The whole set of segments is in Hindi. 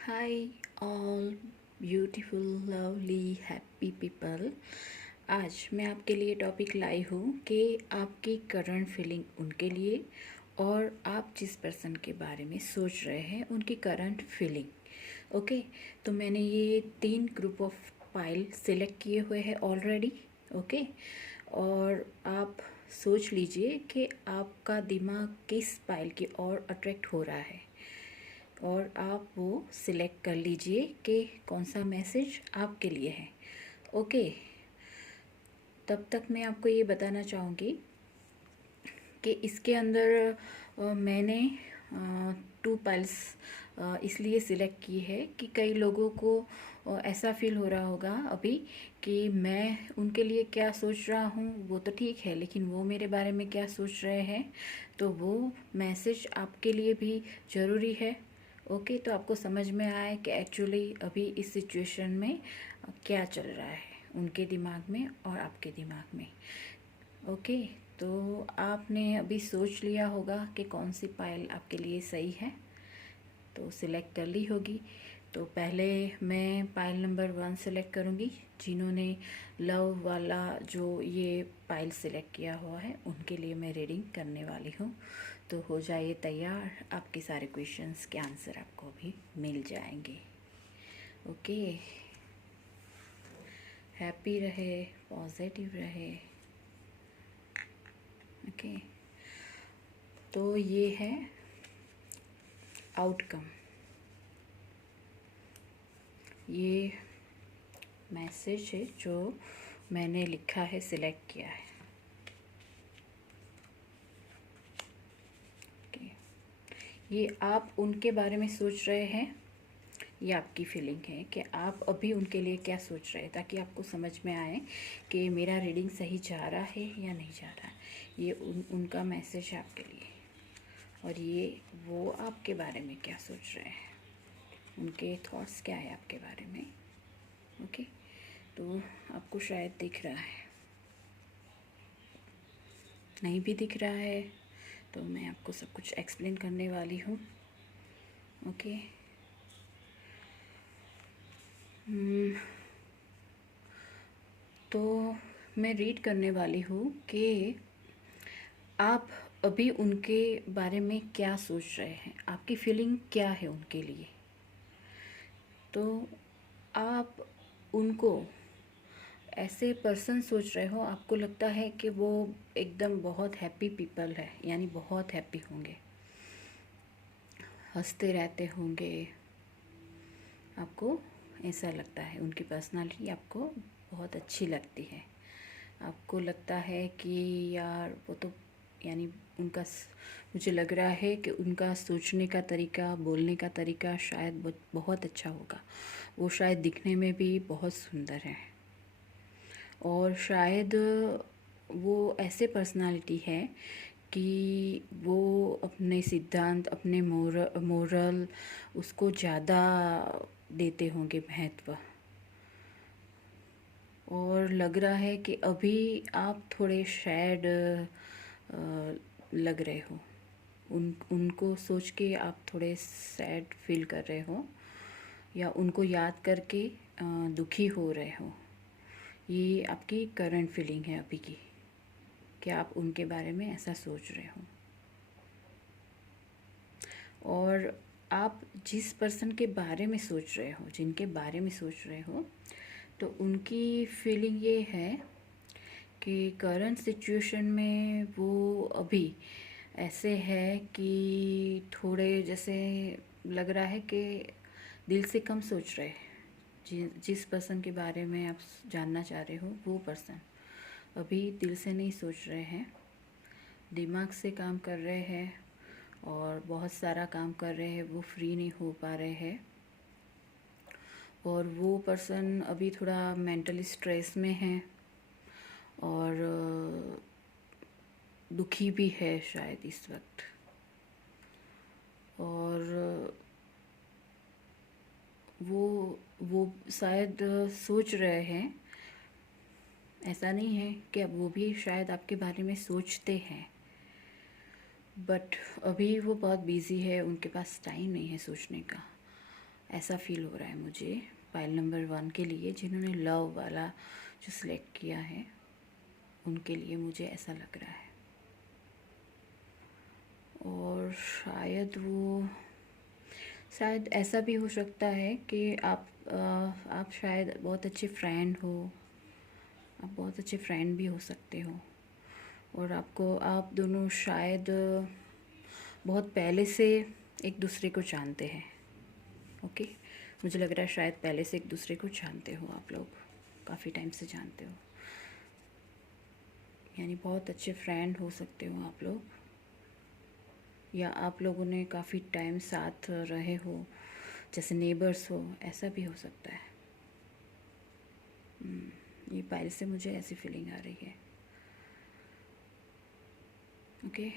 Hi all beautiful lovely happy people. आज मैं आपके लिए टॉपिक लाई हूँ कि आपकी करंट फीलिंग उनके लिए और आप जिस पर्सन के बारे में सोच रहे हैं उनकी करंट फीलिंग। ओके, तो मैंने ये 3 ग्रुप ऑफ पाइल सिलेक्ट किए हुए हैं ऑलरेडी। ओके, और आप सोच लीजिए कि आपका दिमाग किस पाइल की ओर अट्रैक्ट हो रहा है और आप वो सिलेक्ट कर लीजिए कि कौन सा मैसेज आपके लिए है। ओके, तब तक मैं आपको ये बताना चाहूँगी कि इसके अंदर मैंने 2 पाइल्स इसलिए सिलेक्ट की है कि कई लोगों को ऐसा फील हो रहा होगा अभी कि मैं उनके लिए क्या सोच रहा हूँ वो तो ठीक है, लेकिन वो मेरे बारे में क्या सोच रहे हैं, तो वो मैसेज आपके लिए भी ज़रूरी है। ओके, तो आपको समझ में आए कि एक्चुअली अभी इस सिचुएशन में क्या चल रहा है उनके दिमाग में और आपके दिमाग में। ओके, तो आपने अभी सोच लिया होगा कि कौन सी पाइल आपके लिए सही है, तो सिलेक्ट कर ली होगी। तो पहले मैं पाइल नंबर 1 सेलेक्ट करूँगी। जिन्होंने लव वाला जो ये पाइल सिलेक्ट किया हुआ है उनके लिए मैं रीडिंग करने वाली हूँ। तो हो जाइए तैयार, आपके सारे क्वेश्चंस के आंसर आपको अभी मिल जाएंगे। ओके, हैप्पी रहे, पॉजिटिव रहे। ओके, तो ये है आउटकम, ये मैसेज है जो मैंने लिखा है, सिलेक्ट किया है। ओके, ये आप उनके बारे में सोच रहे हैं, ये आपकी फीलिंग है कि आप अभी उनके लिए क्या सोच रहे हैं, ताकि आपको समझ में आए कि मेरा रीडिंग सही जा रहा है या नहीं जा रहा है। ये उनका मैसेज है आपके लिए, और ये वो आपके बारे में क्या सोच रहे हैं, उनके थॉट्स क्या है आपके बारे में। ओके, तो आपको शायद दिख रहा है, नहीं भी दिख रहा है तो मैं आपको सब कुछ एक्सप्लेन करने वाली हूँ। ओके, तो मैं रीड करने वाली हूँ कि आप अभी उनके बारे में क्या सोच रहे हैं, आपकी फीलिंग क्या है उनके लिए। तो आप उनको ऐसे पर्सन सोच रहे हो, आपको लगता है कि वो एकदम बहुत हैप्पी पीपल है, यानी बहुत हैप्पी होंगे, हंसते रहते होंगे। आपको ऐसा लगता है, उनकी पर्सनालिटी आपको बहुत अच्छी लगती है। आपको लगता है कि यार वो तो, यानी उनका मुझे लग रहा है कि उनका सोचने का तरीका, बोलने का तरीका शायद बहुत अच्छा होगा। वो शायद दिखने में भी बहुत सुंदर है, और शायद वो ऐसे पर्सनालिटी है कि वो अपने सिद्धांत, अपने मोरल उसको ज़्यादा देते होंगे महत्व। और लग रहा है कि अभी आप थोड़े सैड लग रहे हो, उनको सोच के आप थोड़े सैड फील कर रहे हो, या उनको याद करके दुखी हो रहे हो। ये आपकी करंट फीलिंग है अभी की, कि आप उनके बारे में ऐसा सोच रहे हो। और आप जिस पर्सन के बारे में सोच रहे हो, जिनके बारे में सोच रहे हो, तो उनकी फीलिंग ये है कि करंट सिचुएशन में वो अभी ऐसे है कि थोड़े जैसे लग रहा है कि दिल से कम सोच रहे हैं। जिस पर्सन के बारे में आप जानना चाह रहे हो वो पर्सन अभी दिल से नहीं सोच रहे हैं, दिमाग से काम कर रहे हैं, और बहुत सारा काम कर रहे हैं, वो फ्री नहीं हो पा रहे हैं। और वो पर्सन अभी थोड़ा मेंटली स्ट्रेस में है, और दुखी भी है शायद इस वक्त। और वो शायद सोच रहे हैं, ऐसा नहीं है कि अब वो भी शायद आपके बारे में सोचते हैं, बट अभी वो बहुत बिज़ी है, उनके पास टाइम नहीं है सोचने का। ऐसा फील हो रहा है मुझे पाइल नंबर 1 के लिए, जिन्होंने लव वाला जो सिलेक्ट किया है उनके लिए मुझे ऐसा लग रहा है। और शायद ऐसा भी हो सकता है कि आप शायद बहुत अच्छे फ्रेंड हो, आप बहुत अच्छे फ्रेंड भी हो सकते हो, और आप दोनों शायद बहुत पहले से एक दूसरे को जानते हैं। ओके, मुझे लग रहा है शायद पहले से एक दूसरे को जानते हो, आप लोग काफ़ी टाइम से जानते हो, यानी बहुत अच्छे फ्रेंड हो सकते हो आप लोग, या आप लोगों ने काफ़ी टाइम साथ रहे हो, जैसे नेबर्स हो, ऐसा भी हो सकता है। ये पाइल से मुझे ऐसी फीलिंग आ रही है। ओके,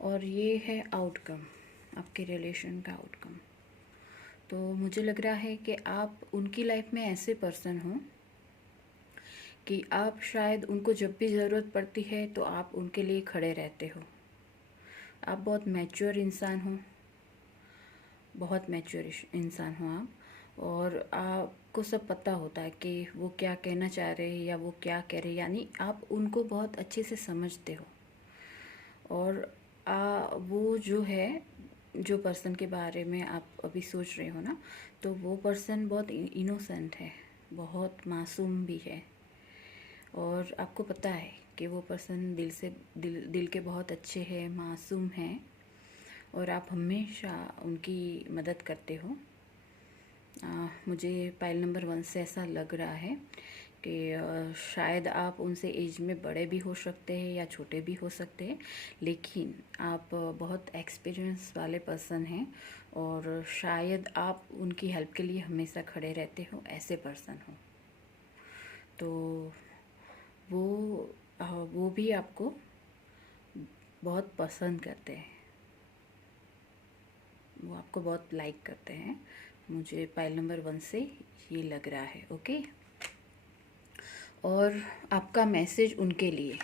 और ये है आउटकम, आपके रिलेशन का आउटकम। तो मुझे लग रहा है कि आप उनकी लाइफ में ऐसे पर्सन हो कि आप शायद उनको जब भी ज़रूरत पड़ती है तो आप उनके लिए खड़े रहते हो। आप बहुत मैच्योर इंसान हो, बहुत मैच्योर इंसान हो आप, और आपको सब पता होता है कि वो क्या कहना चाह रहे हैं या वो क्या कह रहे हैं, यानी आप उनको बहुत अच्छे से समझते हो। और वो जो है, जो पर्सन के बारे में आप अभी सोच रहे हो ना, तो वो पर्सन बहुत इनोसेंट है, बहुत मासूम भी है, और आपको पता है कि वो पर्सन दिल के बहुत अच्छे हैं, मासूम हैं, और आप हमेशा उनकी मदद करते हो। मुझे पाइल नंबर 1 से ऐसा लग रहा है कि शायद आप उनसे एज में बड़े भी हो सकते हैं या छोटे भी हो सकते हैं, लेकिन आप बहुत एक्सपीरियंस वाले पर्सन हैं, और शायद आप उनकी हेल्प के लिए हमेशा खड़े रहते हो, ऐसे पर्सन हो। तो वो भी आपको बहुत पसंद करते हैं, वो आपको बहुत लाइक करते हैं, मुझे पाइल नंबर 1 से ये लग रहा है। ओके, और आपका मैसेज उनके लिए,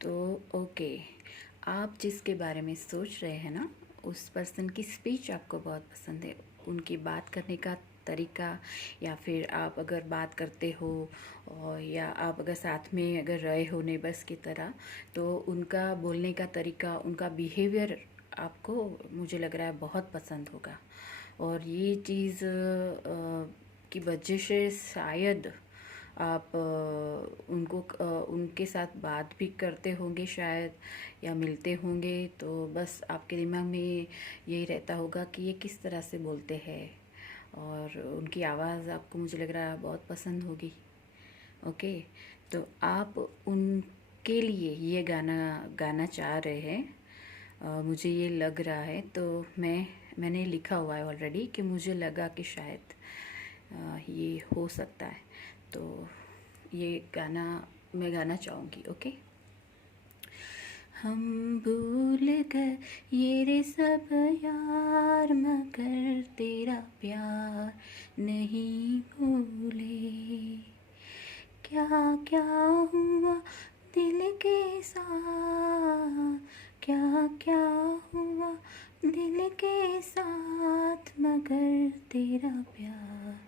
तो ओके, आप जिसके बारे में सोच रहे हैं ना, उस पर्सन की स्पीच आपको बहुत पसंद है, उनकी बात करने का तरीका, या फिर आप अगर बात करते हो और या आप अगर साथ में अगर रहे हो नेबर्स की तरह, तो उनका बोलने का तरीका, उनका बिहेवियर आपको मुझे लग रहा है बहुत पसंद होगा। और ये चीज़ की वजह से शायद आप उनके साथ बात भी करते होंगे शायद, या मिलते होंगे, तो बस आपके दिमाग में यही रहता होगा कि ये किस तरह से बोलते हैं, और उनकी आवाज़ आपको मुझे लग रहा है बहुत पसंद होगी। ओके, तो आप उनके लिए ये गाना गाना चाह रहे हैं, मुझे ये लग रहा है, तो मैंने लिखा हुआ है ऑलरेडी कि मुझे लगा कि शायद ये हो सकता है, तो ये गाना मैं गाना चाहूँगी। ओके, हम भूल गए ये रे सब यार, मगर तेरा प्यार नहीं भूले। क्या क्या हुआ दिल के साथ, क्या क्या हुआ दिल के साथ, मगर तेरा प्यार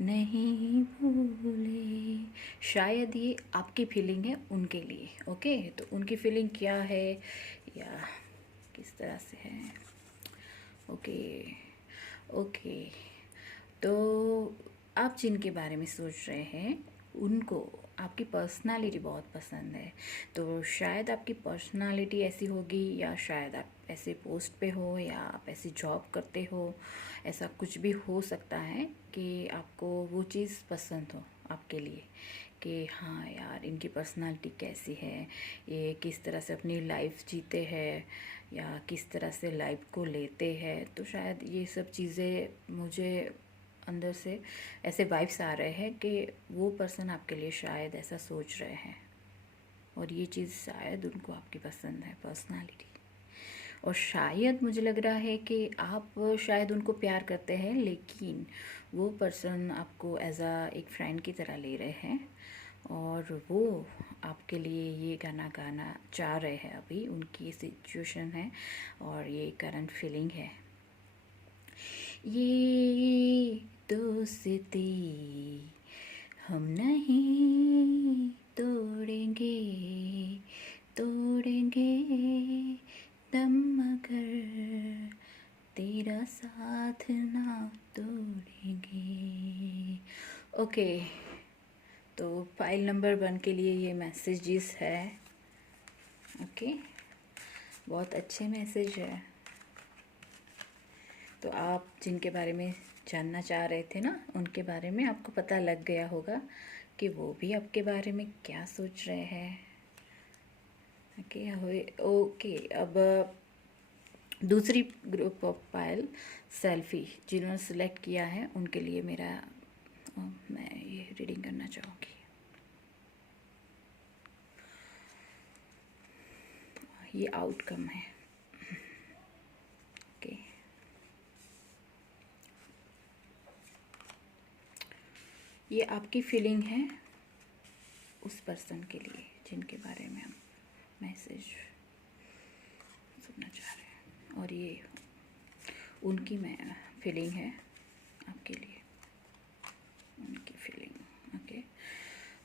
नहीं भूले। शायद ये आपकी फीलिंग है उनके लिए। ओके, तो उनकी फीलिंग क्या है या किस तरह से है। ओके ओके, तो आप जिनके बारे में सोच रहे हैं उनको आपकी पर्सनालिटी बहुत पसंद है, तो शायद आपकी पर्सनालिटी ऐसी होगी, या शायद आप ऐसे पोस्ट पे हो, या आप ऐसी जॉब करते हो, ऐसा कुछ भी हो सकता है कि आपको वो चीज़ पसंद हो आपके लिए, कि हाँ यार इनकी पर्सनालिटी कैसी है, ये किस तरह से अपनी लाइफ जीते हैं, या किस तरह से लाइफ को लेते हैं। तो शायद ये सब चीज़ें मुझे अंदर से ऐसे वाइब्स आ रहे हैं कि वो पर्सन आपके लिए शायद ऐसा सोच रहे हैं, और ये चीज़ शायद उनको आपकी पसंद है, पर्सनालिटी। और शायद मुझे लग रहा है कि आप शायद उनको प्यार करते हैं, लेकिन वो पर्सन आपको एज अ एक फ्रेंड की तरह ले रहे हैं, और वो आपके लिए ये गाना गाना चाह रहे हैं। अभी उनकी सिचुएशन है और ये करंट फीलिंग है। ये दोस्ती हम नहीं तोड़ेंगे, तोड़ेंगे दम मगर तेरा साथ ना तोड़ेंगे। ओके, तो फाइल नंबर 1 के लिए ये मैसेजेस है। ओके, बहुत अच्छे मैसेज है। तो आप जिनके बारे में जानना चाह रहे थे ना, उनके बारे में आपको पता लग गया होगा कि वो भी आपके बारे में क्या सोच रहे हैं। ओके, अब दूसरी ग्रुप ऑफ फाइल सेल्फी जिन्होंने सेलेक्ट किया है उनके लिए मैं ये रीडिंग करना चाहूँगी। ये आउटकम है। ओके, ये आपकी फीलिंग है उस पर्सन के लिए जिनके बारे में हम मैसेज सुनना चाह रहे हैं, और ये उनकी फीलिंग है आपके लिए, उनकी फीलिंग। ओके,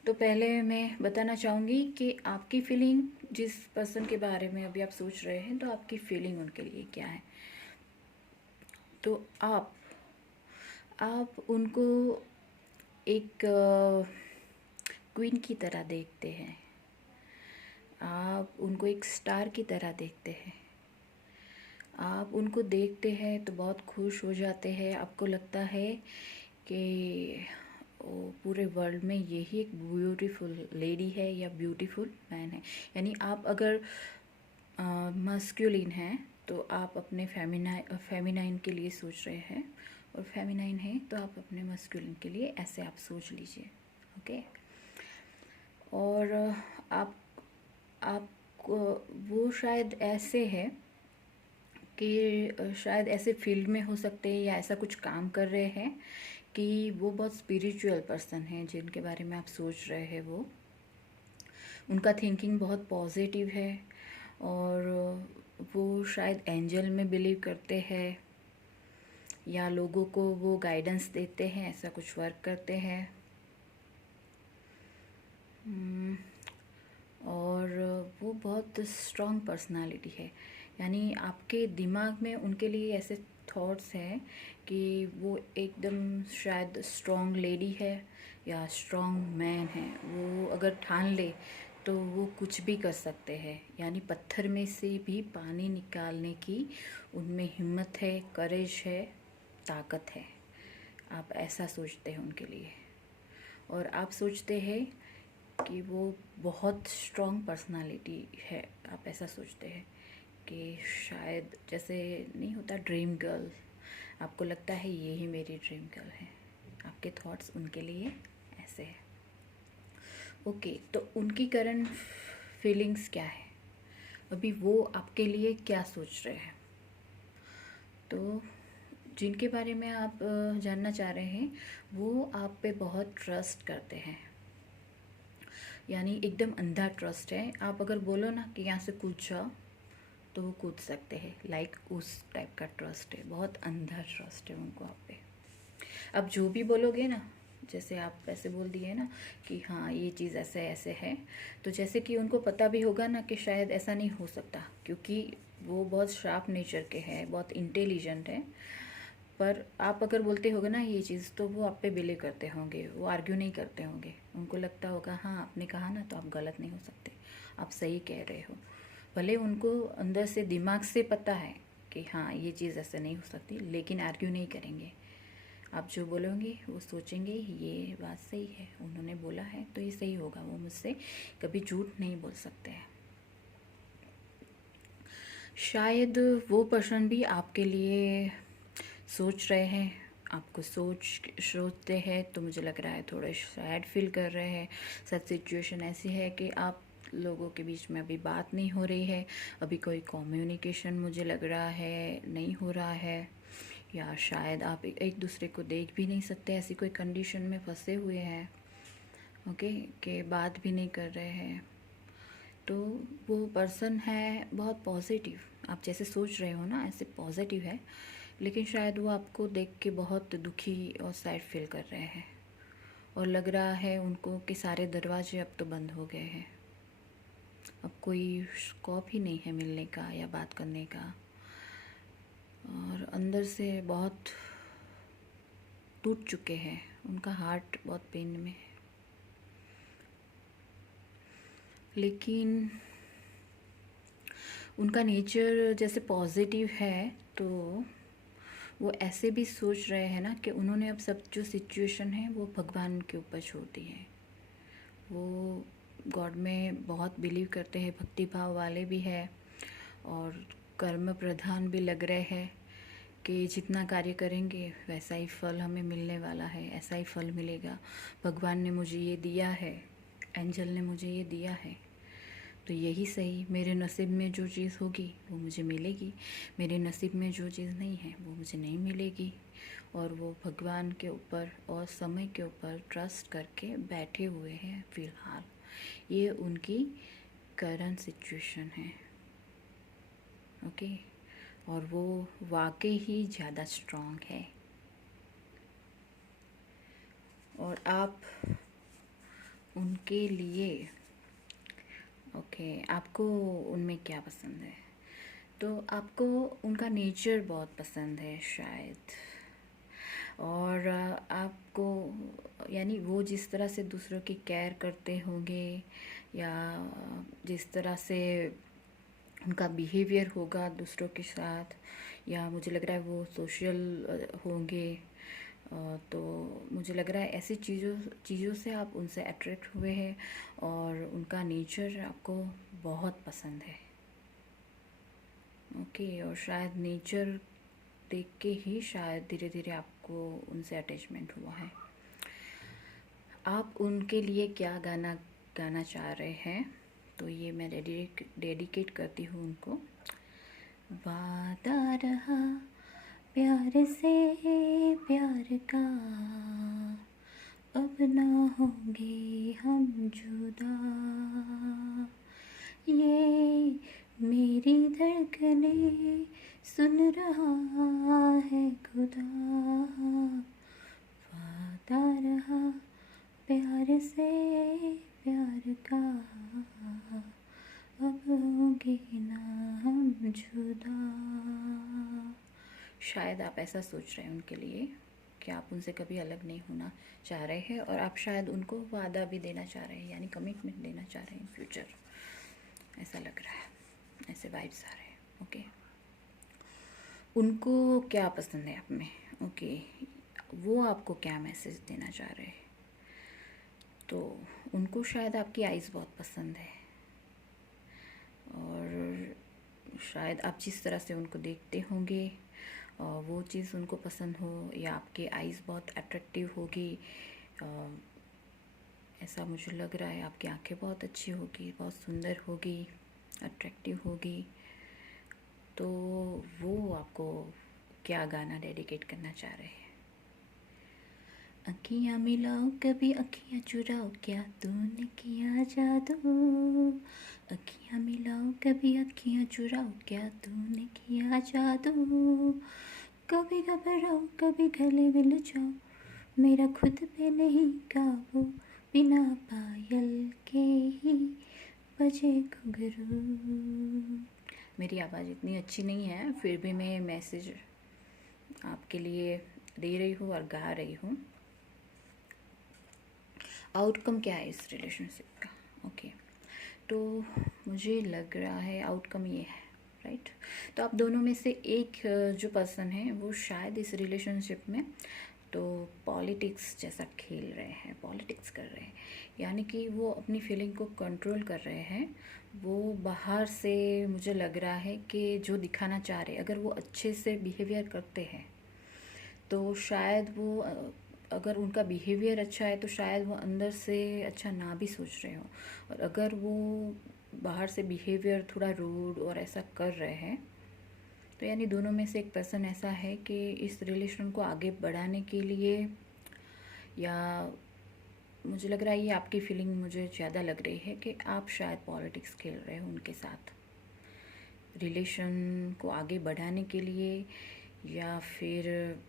तो पहले मैं बताना चाहूँगी कि आपकी फीलिंग जिस पर्सन के बारे में अभी आप सोच रहे हैं, तो आपकी फीलिंग उनके लिए क्या है। तो आप उनको एक क्वीन की तरह देखते हैं, आप उनको एक स्टार की तरह देखते हैं। आप उनको देखते हैं तो बहुत खुश हो जाते हैं। आपको लगता है कि पूरे वर्ल्ड में यही एक ब्यूटीफुल लेडी है या ब्यूटीफुल मैन है। यानी आप अगर मस्कुलिन हैं तो आप अपने फेमिनाइन के लिए सोच रहे हैं, और फेमिनाइन है तो आप अपने मस्कुलिन के लिए ऐसे आप सोच लीजिए। ओके, और आप वो शायद ऐसे है कि शायद ऐसे फील्ड में हो सकते हैं या ऐसा कुछ काम कर रहे हैं कि वो बहुत स्पिरिचुअल पर्सन हैं जिनके बारे में आप सोच रहे हैं। वो उनका थिंकिंग बहुत पॉजिटिव है, और वो शायद एंजल में बिलीव करते हैं या लोगों को वो गाइडेंस देते हैं, ऐसा कुछ वर्क करते हैं। और वो बहुत स्ट्रॉन्ग पर्सनालिटी है। यानी आपके दिमाग में उनके लिए ऐसे थॉट्स हैं कि वो एकदम शायद स्ट्रॉन्ग लेडी है या स्ट्रॉन्ग मैन है। वो अगर ठान ले तो वो कुछ भी कर सकते हैं। यानी पत्थर में से भी पानी निकालने की उनमें हिम्मत है, करेज है, ताकत है। आप ऐसा सोचते हैं उनके लिए, और आप सोचते हैं कि वो बहुत स्ट्रॉन्ग पर्सनालिटी है। आप ऐसा सोचते हैं कि शायद जैसे नहीं होता ड्रीम गर्ल, आपको लगता है यही मेरी ड्रीम गर्ल है। आपके थॉट्स उनके लिए ऐसे हैं। ओके, तो उनकी करंट फीलिंग्स क्या है, अभी वो आपके लिए क्या सोच रहे हैं। तो जिनके बारे में आप जानना चाह रहे हैं वो आप पे बहुत ट्रस्ट करते हैं। यानी एकदम अंधा ट्रस्ट है। आप अगर बोलो ना कि यहाँ से कूद जाओ तो वो कूद सकते हैं। लाइक उस टाइप का ट्रस्ट है, बहुत अंधा ट्रस्ट है उनको आप पे। अब जो भी बोलोगे ना, जैसे आप ऐसे बोल दिए ना कि हाँ ये चीज़ ऐसे ऐसे है, तो जैसे कि उनको पता भी होगा ना कि शायद ऐसा नहीं हो सकता, क्योंकि वो बहुत शार्प नेचर के हैं, बहुत इंटेलिजेंट है। पर आप अगर बोलते होगे ना ये चीज़, तो वो आप पे बिलीव करते होंगे, वो आर्ग्यू नहीं करते होंगे। उनको लगता होगा हाँ आपने कहा ना तो आप गलत नहीं हो सकते, आप सही कह रहे हो। भले उनको अंदर से दिमाग से पता है कि हाँ ये चीज़ ऐसे नहीं हो सकती, लेकिन आर्ग्यू नहीं करेंगे। आप जो बोलोगे वो सोचेंगे ये बात सही है, उन्होंने बोला है तो ये सही होगा। वो मुझसे कभी झूठ नहीं बोल सकते हैं। शायद वो पर्सन भी आपके लिए सोच रहे हैं, आपको सोचते हैं तो मुझे लग रहा है थोड़ा सैड फील कर रहे हैं। सब सिचुएशन ऐसी है कि आप लोगों के बीच में अभी बात नहीं हो रही है, अभी कोई कम्युनिकेशन मुझे लग रहा है नहीं हो रहा है, या शायद आप एक दूसरे को देख भी नहीं सकते, ऐसी कोई कंडीशन में फंसे हुए हैं। ओके, कि बात भी नहीं कर रहे हैं। तो वो पर्सन है बहुत पॉजिटिव, आप जैसे सोच रहे हो ना ऐसे पॉजिटिव है, लेकिन शायद वो आपको देख के बहुत दुखी और सैड फील कर रहे हैं, और लग रहा है उनको कि सारे दरवाजे अब तो बंद हो गए हैं, अब कोई स्कोप ही नहीं है मिलने का या बात करने का, और अंदर से बहुत टूट चुके हैं, उनका हार्ट बहुत पेन में है। लेकिन उनका नेचर जैसे पॉजिटिव है, तो वो ऐसे भी सोच रहे हैं ना कि उन्होंने अब सब जो सिचुएशन है वो भगवान के ऊपर छोड़ दी है। वो गॉड में बहुत बिलीव करते हैं, भक्ति भाव वाले भी है, और कर्म प्रधान भी लग रहे हैं कि जितना कार्य करेंगे वैसा ही फल हमें मिलने वाला है, ऐसा ही फल मिलेगा। भगवान ने मुझे ये दिया है, एंजल ने मुझे ये दिया है, तो यही सही, मेरे नसीब में जो चीज़ होगी वो मुझे मिलेगी, मेरे नसीब में जो चीज़ नहीं है वो मुझे नहीं मिलेगी। और वो भगवान के ऊपर और समय के ऊपर ट्रस्ट करके बैठे हुए हैं फ़िलहाल। ये उनकी करंट सिचुएशन है। ओके, और वो वाकई ही ज़्यादा स्ट्रॉन्ग है। और आप उनके लिए ओके, आपको उनमें क्या पसंद है? तो आपको उनका नेचर बहुत पसंद है शायद, और आपको यानी वो जिस तरह से दूसरों की केयर करते होंगे, या जिस तरह से उनका बिहेवियर होगा दूसरों के साथ, या मुझे लग रहा है वो सोशल होंगे, तो मुझे लग रहा है ऐसी चीज़ों से आप उनसे अट्रैक्ट हुए हैं, और उनका नेचर आपको बहुत पसंद है। ओके, और शायद नेचर देख के ही शायद धीरे धीरे आपको उनसे अटैचमेंट हुआ है। आप उनके लिए क्या गाना गाना चाह रहे हैं, तो ये मैं डेडिकेट करती हूँ उनको। वादा रहा प्यार से प्यार का, अब ना होंगे हम जुदा, ये मेरी धड़कने सुन रहा है खुदा, वादा रहा प्यार से प्यार का, अब होंगे ना हम जुदा। शायद आप ऐसा सोच रहे हैं उनके लिए कि आप उनसे कभी अलग नहीं होना चाह रहे हैं, और आप शायद उनको वादा भी देना चाह रहे हैं, यानी कमिटमेंट देना चाह रहे हैं फ्यूचर, ऐसा लग रहा है, ऐसे वाइब्स आ रहे हैं। ओके, उनको क्या पसंद है आप में? ओके, वो आपको क्या मैसेज देना चाह रहे हैं? तो उनको शायद आपकी आइज़ बहुत पसंद है, और शायद आप जिस तरह से उनको देखते होंगे वो चीज़ उनको पसंद हो, या आपके आइज़ बहुत अट्रैक्टिव होगी, ऐसा मुझे लग रहा है। आपकी आंखें बहुत अच्छी होगी, बहुत सुंदर होगी, अट्रैक्टिव होगी। तो वो आपको क्या गाना डेडिकेट करना चाह रहे हैं? अखियाँ मिलाओ कभी अखियाँ चुराओ, क्या तूने किया जादू, अखियाँ मिलाओ कभी अखियाँ चुराओ, क्या तूने किया जादू, कभी घबराओ कभी गले मिल जाओ, मेरा खुद पे नहीं काबू, बिना पायल के ही बजे घुंघरू। मेरी आवाज़ इतनी अच्छी नहीं है, फिर भी मैं मैसेज आपके लिए दे रही हूँ और गा रही हूँ। आउटकम क्या है इस रिलेशनशिप का? ओके, तो मुझे लग रहा है आउटकम ये है, राइट। तो आप दोनों में से एक जो पर्सन है वो शायद इस रिलेशनशिप में तो पॉलिटिक्स जैसा खेल रहे हैं, पॉलिटिक्स कर रहे हैं, यानी कि वो अपनी फीलिंग को कंट्रोल कर रहे हैं। वो बाहर से मुझे लग रहा है कि जो दिखाना चाह रहे हैं, अगर वो अच्छे से बिहेवियर करते हैं तो शायद वो अगर उनका बिहेवियर अच्छा है तो शायद वो अंदर से अच्छा ना भी सोच रहे हो, और अगर वो बाहर से बिहेवियर थोड़ा रूड और ऐसा कर रहे हैं, तो यानी दोनों में से एक पर्सन ऐसा है कि इस रिलेशन को आगे बढ़ाने के लिए, या मुझे लग रहा है ये आपकी फीलिंग मुझे ज़्यादा लग रही है कि आप शायद पॉलिटिक्स खेल रहे हो उनके साथ, रिलेशन को आगे बढ़ाने के लिए, या फिर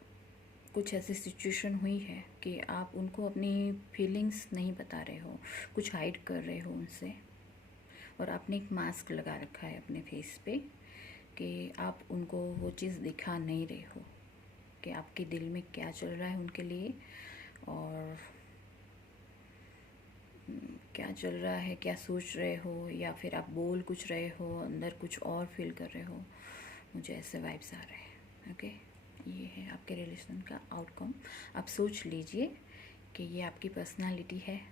कुछ ऐसी सिचुएशन हुई है कि आप उनको अपनी फीलिंग्स नहीं बता रहे हो, कुछ हाइड कर रहे हो उनसे, और आपने एक मास्क लगा रखा है अपने फेस पे कि आप उनको वो चीज़ दिखा नहीं रहे हो कि आपके दिल में क्या चल रहा है उनके लिए, और क्या चल रहा है, क्या सोच रहे हो, या फिर आप बोल कुछ रहे हो, अंदर कुछ और फील कर रहे हो। मुझे ऐसे वाइब्स आ रहे हैं। ओके, ये है आपके रिलेशन का आउटकम। आप सोच लीजिए कि ये आपकी पर्सनालिटी है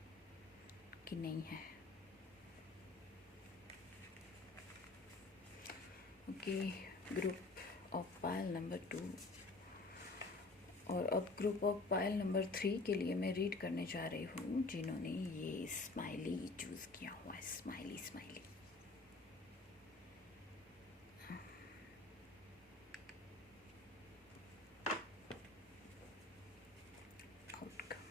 कि नहीं है। Okay, group of pile number 2, और अब ग्रुप ऑफ पाइल नंबर 3 के लिए मैं रीड करने जा रही हूँ जिन्होंने ये स्माइली चूज़ किया हुआ है। Smiley smiley. आउटकम।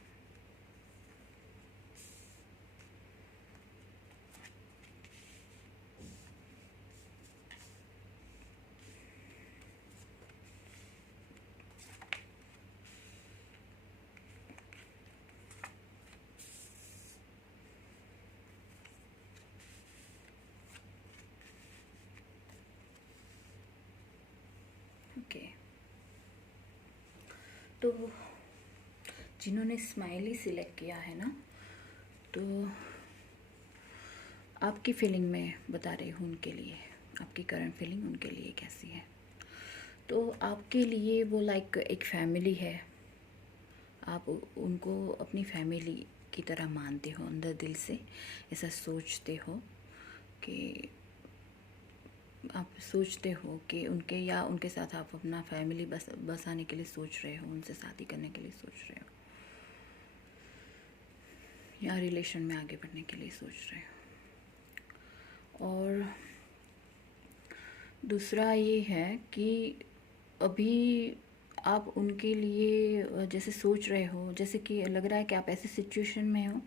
ओके, तो जिन्होंने स्माइली सिलेक्ट किया है ना, तो आपकी फीलिंग में बता रही हूँ उनके लिए, आपकी करंट फीलिंग उनके लिए कैसी है। तो आपके लिए वो लाइक एक फैमिली है, आप उनको अपनी फैमिली की तरह मानते हो, अंदर दिल से ऐसा सोचते हो कि आप सोचते हो कि उनके या उनके साथ आप अपना फैमिली बसाने के लिए सोच रहे हो, उनसे शादी करने के लिए सोच रहे हो, या रिलेशन में आगे बढ़ने के लिए सोच रहे हो। और दूसरा ये है कि अभी आप उनके लिए जैसे सोच रहे हो, जैसे कि लग रहा है कि आप ऐसे सिचुएशन में हो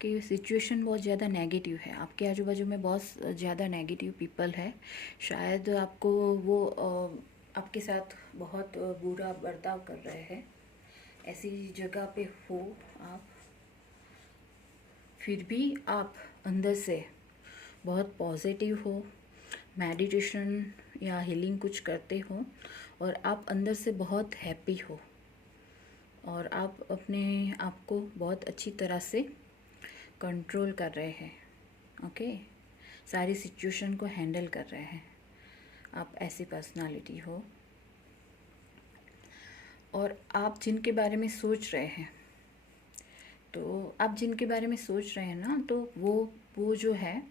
कि सिचुएशन बहुत ज़्यादा नेगेटिव है, आपके आजू बाजू में बहुत ज़्यादा नेगेटिव पीपल है। शायद आपको वो आपके साथ बहुत बुरा बर्ताव कर रहे हैं, ऐसी जगह पे हो आप, फिर भी आप अंदर से बहुत पॉजिटिव हो, मेडिटेशन या हीलिंग कुछ करते हो, और आप अंदर से बहुत हैप्पी हो, और आप अपने आप को बहुत अच्छी तरह से कंट्रोल कर रहे हैं। ओके, सारी सिचुएशन को हैंडल कर रहे हैं। आप ऐसी पर्सनालिटी हो, और आप जिनके बारे में सोच रहे हैं, तो आप जिनके बारे में सोच रहे हैं ना, तो वो जो है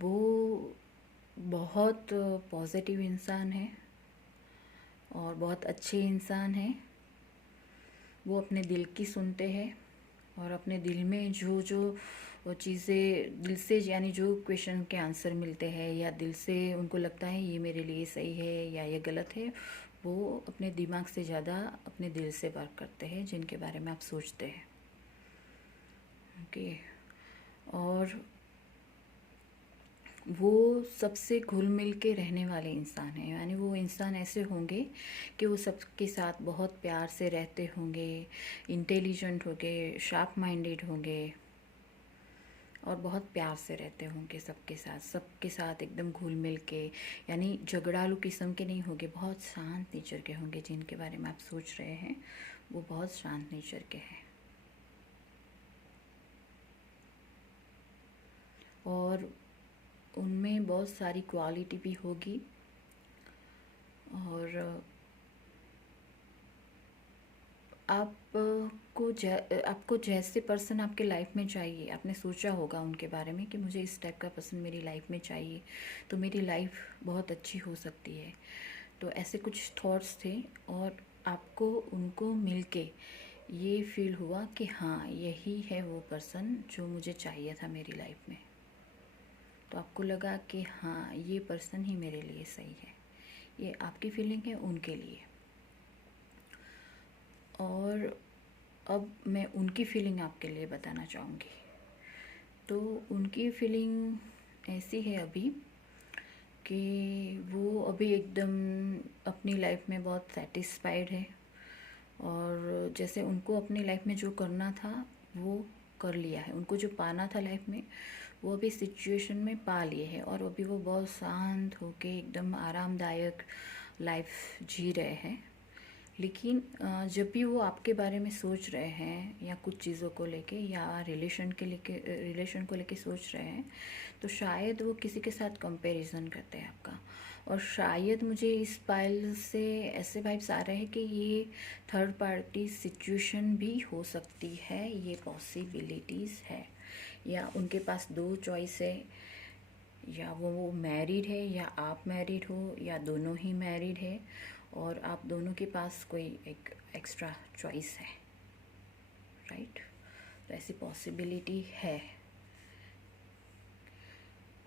वो बहुत पॉजिटिव इंसान है और बहुत अच्छे इंसान हैं। वो अपने दिल की सुनते हैं, और अपने दिल में जो जो चीज़ें दिल से, यानी जो क्वेश्चन के आंसर मिलते हैं या दिल से उनको लगता है ये मेरे लिए सही है या ये गलत है, वो अपने दिमाग से ज़्यादा अपने दिल से वर्क करते हैं जिनके बारे में आप सोचते हैं। ओके, और वो सबसे घुल मिल के रहने वाले इंसान हैं, यानी वो इंसान ऐसे होंगे कि वो सबके साथ बहुत प्यार से रहते होंगे, इंटेलिजेंट होंगे, शार्प माइंडेड होंगे, और बहुत प्यार से रहते होंगे सबके साथ एकदम घुल मिल के, यानी झगड़ालू किस्म के नहीं होंगे, बहुत शांत नेचर के होंगे। जिनके बारे में आप सोच रहे हैं वो बहुत शांत नेचर के हैं, और उनमें बहुत सारी क्वालिटी भी होगी, और आपको जैसे पर्सन आपके लाइफ में चाहिए, आपने सोचा होगा उनके बारे में कि मुझे इस टाइप का पर्सन मेरी लाइफ में चाहिए तो मेरी लाइफ बहुत अच्छी हो सकती है। तो ऐसे कुछ थॉट्स थे, और आपको उनको मिलके ये फील हुआ कि हाँ, यही है वो पर्सन जो मुझे चाहिए था मेरी लाइफ में। तो आपको लगा कि हाँ, ये पर्सन ही मेरे लिए सही है। ये आपकी फीलिंग है उनके लिए। और अब मैं उनकी फीलिंग आपके लिए बताना चाहूँगी। तो उनकी फीलिंग ऐसी है अभी कि वो अभी एकदम अपनी लाइफ में बहुत सेटिस्फाइड है, और जैसे उनको अपनी लाइफ में जो करना था वो कर लिया है। उनको जो पाना था लाइफ में वो अभी सिचुएशन में पा लिए है, और अभी वो बहुत शांत होके एकदम आरामदायक लाइफ जी रहे हैं। लेकिन जब भी वो आपके बारे में सोच रहे हैं या कुछ चीज़ों को लेके या रिलेशन को लेके सोच रहे हैं, तो शायद वो किसी के साथ कंपैरिजन करते हैं आपका। और शायद मुझे इस फाइल से ऐसे वाइब्स आ रहे हैं कि ये थर्ड पार्टी सिचुएशन भी हो सकती है, ये पॉसिबिलिटीज़ है। या उनके पास दो चॉइस है, या वो मैरिड है या आप मैरिड हो या दोनों ही मैरिड है, और आप दोनों के पास कोई एक एक्स्ट्रा चॉइस है, राइट। तो ऐसी पॉसिबिलिटी है।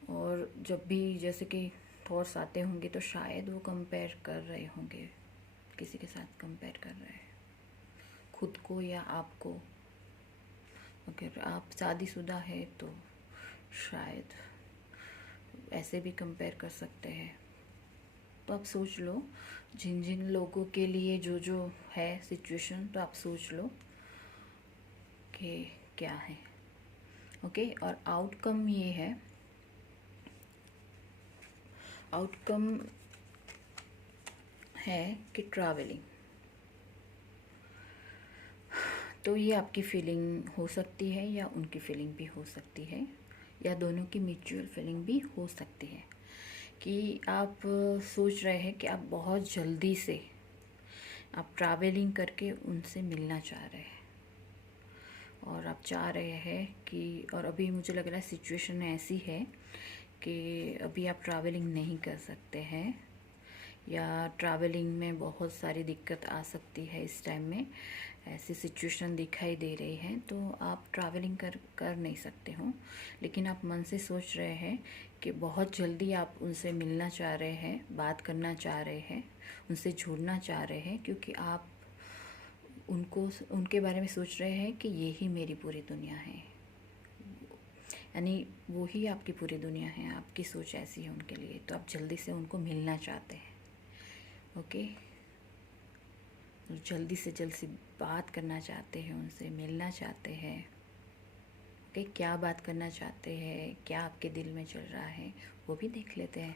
और जब भी जैसे कि थॉट्स आते होंगे तो शायद वो कंपेयर कर रहे होंगे, किसी के साथ कंपेयर कर रहे हैं, खुद को या आपको। अगर आप शादीशुदा है तो शायद ऐसे भी कंपेयर कर सकते हैं। तो आप सोच लो, जिन जिन लोगों के लिए जो जो है सिचुएशन, तो आप सोच लो कि क्या है। ओके, और आउटकम ये है, आउटकम है कि ट्रैवलिंग। तो ये आपकी फीलिंग हो सकती है या उनकी फीलिंग भी हो सकती है, या दोनों की म्यूचुअल फीलिंग भी हो सकती है कि आप सोच रहे हैं कि आप बहुत जल्दी से आप ट्रैवलिंग करके उनसे मिलना चाह रहे हैं, और आप चाह रहे हैं कि, और अभी मुझे लग रहा है सिचुएशन ऐसी है कि अभी आप ट्रैवलिंग नहीं कर सकते हैं, या ट्रैवलिंग में बहुत सारी दिक्कत आ सकती है इस टाइम में, ऐसी सिचुएशन दिखाई दे रही है। तो आप ट्रैवलिंग कर नहीं सकते हो, लेकिन आप मन से सोच रहे हैं कि बहुत जल्दी आप उनसे मिलना चाह रहे हैं, बात करना चाह रहे हैं, उनसे जुड़ना चाह रहे हैं, क्योंकि आप उनके बारे में सोच रहे हैं कि ये ही मेरी पूरी दुनिया है, यानी वो ही आपकी पूरी दुनिया है। आपकी सोच ऐसी है उनके लिए, तो आप जल्दी से उनको मिलना चाहते हैं। ओके, जल्दी से बात करना चाहते हैं, उनसे मिलना चाहते हैं। ओके, क्या बात करना चाहते हैं, क्या आपके दिल में चल रहा है, वो भी देख लेते हैं।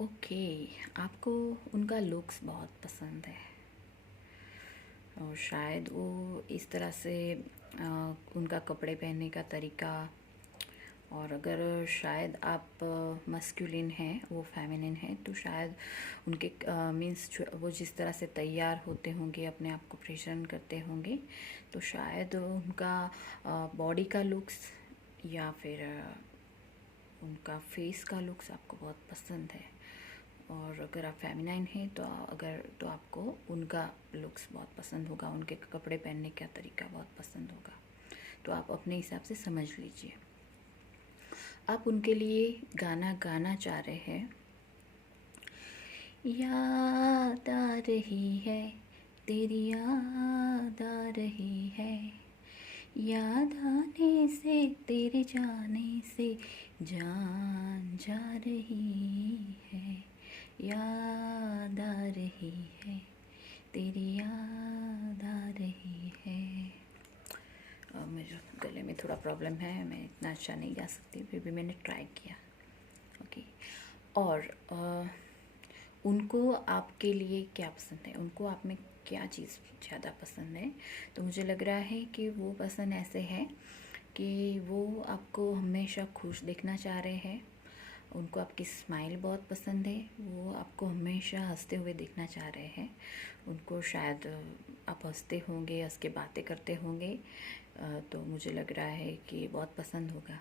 ओके, आपको उनका लुक्स बहुत पसंद है, और शायद वो इस तरह से उनका कपड़े पहनने का तरीका, और अगर शायद आप मस्कुलिन हैं, वो फेमिनिन है, तो शायद उनके मीन्स वो जिस तरह से तैयार होते होंगे, अपने आप को प्रेजेंट करते होंगे, तो शायद उनका बॉडी का लुक्स या फिर उनका फेस का लुक्स आपको बहुत पसंद है। और अगर आप फेमिनाइन हैं तो आपको उनका लुक्स बहुत पसंद होगा, उनके कपड़े पहनने का तरीका बहुत पसंद होगा। तो आप अपने हिसाब से समझ लीजिए। आप उनके लिए गाना गाना चाह रहे हैं। याद आ रही है, तेरी याद आ रही है, याद आने से, तेरे जाने से जान जा रही है, याद आ रही है, तेरी याद आ रही है। मेरे गले में थोड़ा प्रॉब्लम है, मैं इतना अच्छा नहीं गा सकती, फिर भी मैंने ट्राई किया। ओके, और उनको आपके लिए क्या पसंद है, उनको आप में क्या चीज़ ज़्यादा पसंद है? तो मुझे लग रहा है कि वो पसंद ऐसे है कि वो आपको हमेशा खुश देखना चाह रहे हैं, उनको आपकी स्माइल बहुत पसंद है, वो आपको हमेशा हंसते हुए देखना चाह रहे हैं। उनको शायद आप हंसते होंगे, हंस के बातें करते होंगे, तो मुझे लग रहा है कि बहुत पसंद होगा।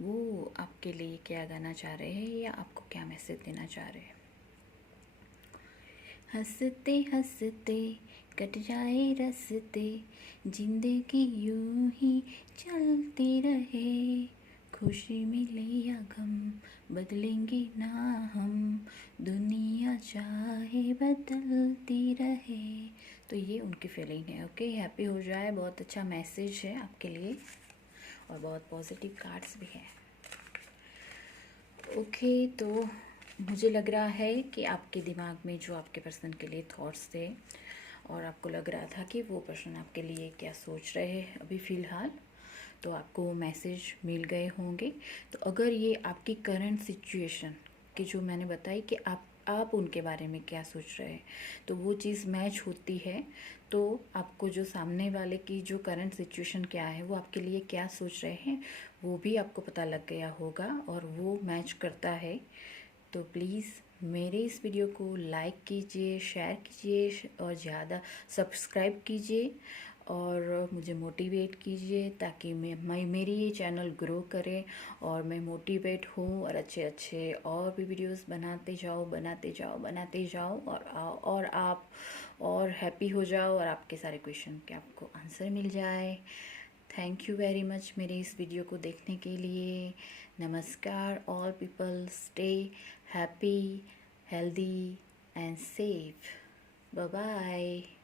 वो आपके लिए क्या गाना चाह रहे हैं या आपको क्या मैसेज देना चाह रहे हैं? हंसते हंसते कट जाए रस्ते, जिंदगी यूं ही चलती रहे, खुशी मिले या गम, बदलेंगे ना हम, दुनिया चाहे बदलती रहे। तो ये उनकी फीलिंग है। ओके, हैप्पी हो जाए। बहुत अच्छा मैसेज है आपके लिए और बहुत पॉजिटिव कार्ड्स भी हैं। ओके, तो मुझे लग रहा है कि आपके दिमाग में जो आपके पर्सन के लिए थॉट्स थे और आपको लग रहा था कि वो पर्सन आपके लिए क्या सोच रहे हैं अभी फ़िलहाल, तो आपको वो मैसेज मिल गए होंगे। तो अगर ये आपकी करंट सिचुएशन की जो मैंने बताई कि आप उनके बारे में क्या सोच रहे हैं, तो वो चीज़ मैच होती है, तो आपको जो सामने वाले की जो करंट सिचुएशन क्या है, वो आपके लिए क्या सोच रहे हैं, वो भी आपको पता लग गया होगा और वो मैच करता है। तो प्लीज़ मेरे इस वीडियो को लाइक कीजिए, शेयर कीजिए और ज़्यादा सब्सक्राइब कीजिए और मुझे मोटिवेट कीजिए ताकि मैं मेरी ये चैनल ग्रो करे और मैं मोटिवेट हूँ और अच्छे अच्छे और भी वीडियोस बनाते जाओ और आप और हैप्पी हो जाओ और आपके सारे क्वेश्चन के आपको आंसर मिल जाए। थैंक यू वेरी मच मेरे इस वीडियो को देखने के लिए। नमस्कार all people, stay happy, healthy and safe. Bye bye.